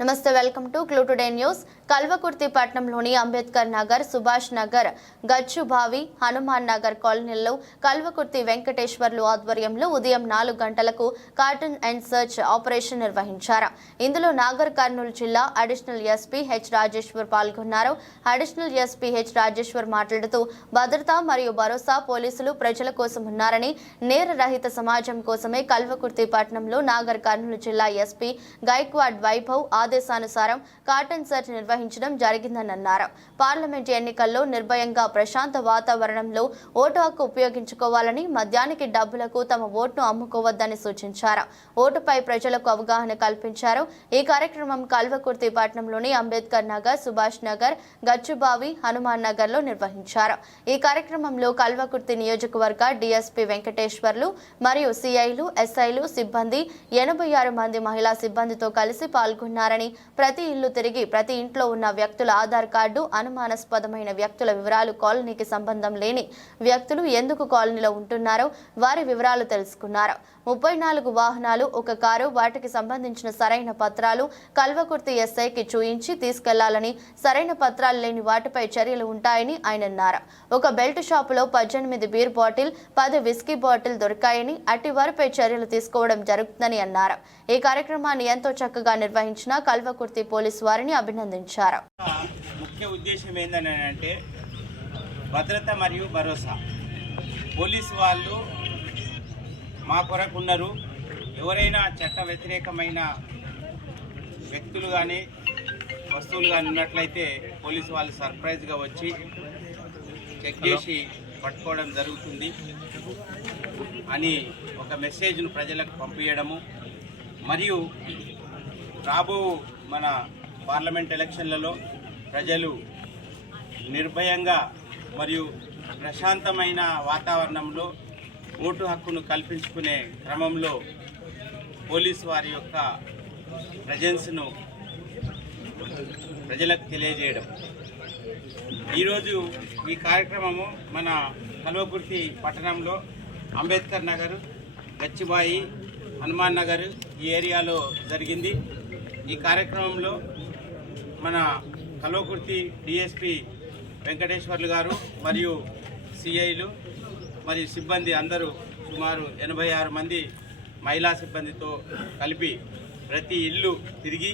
నమస్తే, welcome to clue today news. Kalwakurthy పట్టణంలోని అంబేద్కర్ నగర్, సుభాష్ నగర్, గచ్చుబావి, హనుమాన్ నగర్ కాలనీల్లో కల్వకుర్తి వెంకటేశ్వర్లు ఆధ్వర్యంలో ఉదయం 4 గంటలకు కార్టన్ అండ్ సర్చ్ ఆపరేషన్ నిర్వహించారు. ఇందులో నాగర్ కర్నూలు జిల్లా అడిషనల్ ఎస్పీ హెచ్ రాజేశ్వర్ పాల్గొన్నారు. అడిషనల్ ఎస్పీ హెచ్ రాజేశ్వర్ మాట్లాడుతూ భద్రత మరియు భరోసా పోలీసులు ప్రజల కోసం ఉన్నారని, నేర రహిత సమాజం కోసమే కల్వకుర్తి పట్టణంలో నాగర్ కర్నూలు జిల్లా ఎస్పీ గైక్వాడ్ వైభవ్ ఆదేశానుసారం కార్టన్ సర్చ్ నిర్వహించడం జరిగిందని అన్నారు. పార్లమెంట్ ఎన్నికల్లో నిర్భయంగా ప్రశాంత వాతావరణంలో ఓటు హక్కు ఉపయోగించుకోవాలని, మద్యానికి డబ్బులకు తమ ఓటును అమ్ముకోవద్దని సూచించారు. ఓటుపై ప్రజలకు అవగాహన కల్పించారు. ఈ కార్యక్రమం కల్వకుర్తి పట్టణంలోని అంబేద్కర్ నగర్, సుభాష్ నగర్, గచ్చుబావి, హనుమాన్ నగర్ లో నిర్వహించారు. ఈ కార్యక్రమంలో కల్వకుర్తి నియోజకవర్గ డిఎస్పీ వెంకటేశ్వర్లు మరియు సిఐలు, ఎస్ఐలు, సిబ్బంది 86 మంది మహిళా సిబ్బందితో కలిసి పాల్గొన్నారని, ప్రతి ఇల్లు తిరిగి ప్రతి ఇంట్లో ఉన్న వ్యక్తుల ఆధార్ కార్డు, అనుమానాస్పదమైన వ్యక్తుల వివరాలు, కాలనీకి సంబంధం లేని వ్యక్తులు ఎందుకు కాలనీలో ఉంటున్నారో వారి వివరాలు తెలుసుకున్నారు. 34 వాహనాలు, 1 కారు, వాటికి సంబంధించిన సరైన పత్రాలు కల్వకుర్తి ఎస్ఐకి చూయించి తీసుకెళ్లాలని, సరైన పత్రాలు లేని వాటిపై చర్యలు ఉంటాయని ఆయన అన్నారు. ఒక బెల్ట్ షాపులో 18 బీర్ బాటిల్, 10 విస్కీ బాటిల్ దొరికాయని, అట్టి వారిపై చర్యలు తీసుకోవడం జరుగుతుందని అన్నారు. ఈ కార్యక్రమాన్ని ఎంతో చక్కగా నిర్వహించిన కల్వకుర్తి పోలీసు వారిని అభినందించారు. ముఖ్య ఉద్దేశం ఏంటంటే భద్రత మరియు భరోసా. పోలీసు వాళ్ళు మా కొరకు ఉన్నారు. ఎవరైనా చట్ట వ్యతిరేకమైన వ్యక్తులు కానీ వస్తువులు కానీ ఉన్నట్లయితే పోలీసు వాళ్ళు సర్ప్రైజ్గా వచ్చి చెక్ చేసి పట్టుకోవడం జరుగుతుంది అని ఒక మెసేజ్ను ప్రజలకు పంపించడము, మరియు రాబో మన పార్లమెంట్ ఎలక్షన్లలో ప్రజలు నిర్భయంగా మరియు ప్రశాంతమైన వాతావరణంలో ఓటు హక్కును కల్పించుకునే క్రమంలో పోలీసు వారి యొక్క ప్రెజెన్స్ను ప్రజలకు తెలియజేయడం. ఈరోజు ఈ కార్యక్రమము మన కల్వకుర్తి పట్టణంలో అంబేద్కర్ నగర్, గచ్చిబాయి, హనుమాన్ నగర్ ఈ ఏరియాలో జరిగింది. ఈ కార్యక్రమంలో మన కల్వకుర్తి డిఎస్పీ వెంకటేశ్వర్లు గారు మరియు సిఐలు మరియు సిబ్బంది అందరూ సుమారు 86 మంది మహిళా సిబ్బందితో కలిపి ప్రతి ఇల్లు తిరిగి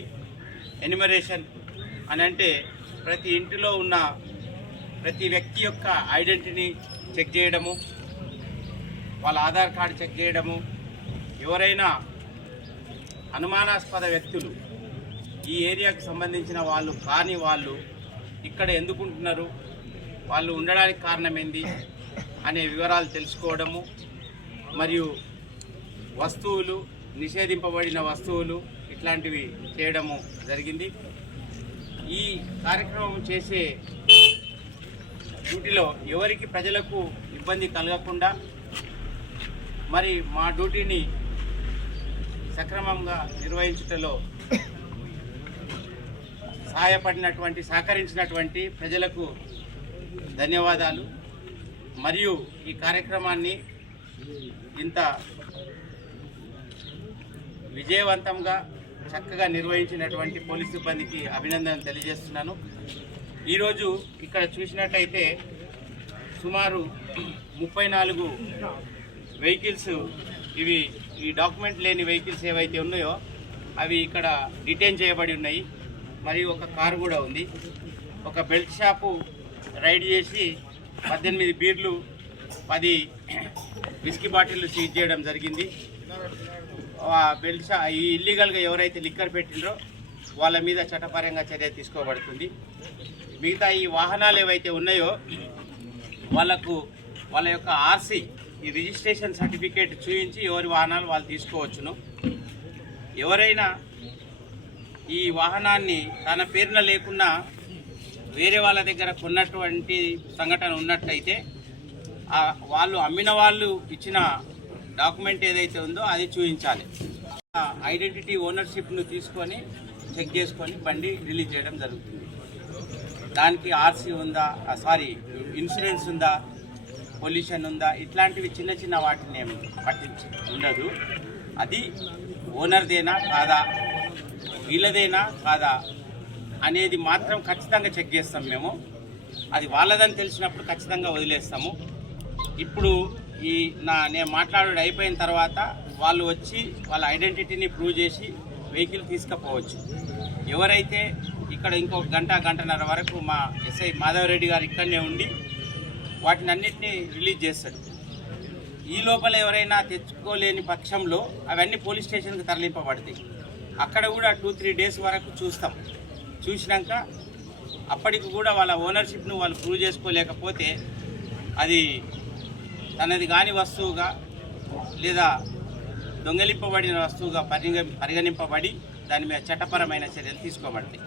ఎన్యుమరేషన్ అని అంటే ప్రతి ఇంటిలో ఉన్న ప్రతి వ్యక్తి యొక్క ఐడెంటిటీని చెక్ చేయడము, వాళ్ళ ఆధార్ కార్డు చెక్ చేయడము, ఎవరైనా అనుమానాస్పద వ్యక్తులు ఈ ఏరియాకు సంబంధించిన వాళ్ళు కాని వాళ్ళు ఇక్కడ ఎందుకు ఉంటున్నారు, వాళ్ళు ఉండడానికి కారణం ఏంది అనే వివరాలు తెలుసుకోవడము, మరియు వస్తువులు, నిషేధింపబడిన వస్తువులు ఇట్లాంటివి చేయడము జరిగింది. ఈ కార్యక్రమం చేసే డ్యూటీలో ఎవరికి ప్రజలకు ఇబ్బంది కలగకుండా మరి మా డ్యూటీని సక్రమంగా నిర్వహించటంలో సహకరించినటువంటి ప్రజలకు ధన్యవాదాలు. మరియు ఈ కార్యక్రమాన్ని ఇంత విజయవంతంగా చక్కగా నిర్వహించినటువంటి పోలీసు సిబ్బందికి అభినందనలు తెలియజేస్తున్నాను. ఈరోజు ఇక్కడ చూసినట్టయితే సుమారు 34 వెహికల్స్, ఇవి ఈ డాక్యుమెంట్ లేని వెహికల్స్ ఏవైతే ఉన్నాయో అవి ఇక్కడ డిటైన్ చేయబడి ఉన్నాయి. మరియు ఒక కారు కూడా ఉంది. ఒక బెల్ట్ షాపు రైడ్ చేసి 18 బీర్లు, 10 విస్కీ బాటిల్లు సీజ్ చేయడం జరిగింది. బెల్ట్ షా ఈ ఇల్లీగల్గా ఎవరైతే లిక్కర్ పెట్టిండ్రో వాళ్ళ మీద చట్టపరంగా చర్య తీసుకోబడుతుంది. మిగతా ఈ వాహనాలు ఏవైతే ఉన్నాయో వాళ్ళ యొక్క ఆర్సీ, ఈ రిజిస్ట్రేషన్ సర్టిఫికేట్ చూపించి ఎవరి వాహనాలు వాళ్ళు తీసుకోవచ్చును. ఎవరైనా ఈ వాహనాన్ని తన పేరున లేకుండా వేరే వాళ్ళ దగ్గర కొన్నటువంటి సంఘటన ఉన్నట్టయితే వాళ్ళు అమ్మిన వాళ్ళు ఇచ్చిన డాక్యుమెంట్ ఏదైతే ఉందో అది చూపించాలి. ఐడెంటిటీ ఓనర్షిప్ను తీసుకొని చెక్ చేసుకొని బండి రిలీజ్ చేయడం జరుగుతుంది. దానికి ఆర్సీ ఉందా, ఇన్సూరెన్స్ ఉందా, పొల్యూషన్ ఉందా, ఇట్లాంటివి చిన్న చిన్న వాటిని ఏమి పట్టించి ఉండదు. అది ఓనర్దేనా కాదా వీళ్ళదేనా కాదా అనేది మాత్రం ఖచ్చితంగా చెక్ చేస్తాం మేము. అది వాళ్ళదని తెలిసినప్పుడు ఖచ్చితంగా వదిలేస్తాము. ఇప్పుడు నేను మాట్లాడడం అయిపోయిన తర్వాత వాళ్ళు వచ్చి వాళ్ళ ఐడెంటిటీని ప్రూవ్ చేసి వెహికల్ తీసుకుపోవచ్చు. ఎవరైతే ఇక్కడ ఇంకో గంటన్నర వరకు మా ఎస్ఐ మాధవరెడ్డి గారు ఇక్కడనే ఉండి వాటిని అన్నింటినీ రిలీజ్ చేస్తాడు. ఈ లోపల ఎవరైనా తెచ్చుకోలేని పక్షంలో అవన్నీ పోలీస్ స్టేషన్కి తరలింపబడతాయి. అక్కడ కూడా 2-3 డేస్ వరకు చూస్తాం. చూసినాక అప్పటికి కూడా వాళ్ళ ఓనర్షిప్ను వాళ్ళు ప్రూవ్ చేసుకోలేకపోతే అది తనది కాని వస్తువుగా లేదా దొంగలింపబడిన వస్తువుగా పరిగణింపబడి దాని మీద చట్టపరమైన చర్యలు తీసుకోబడతాయి.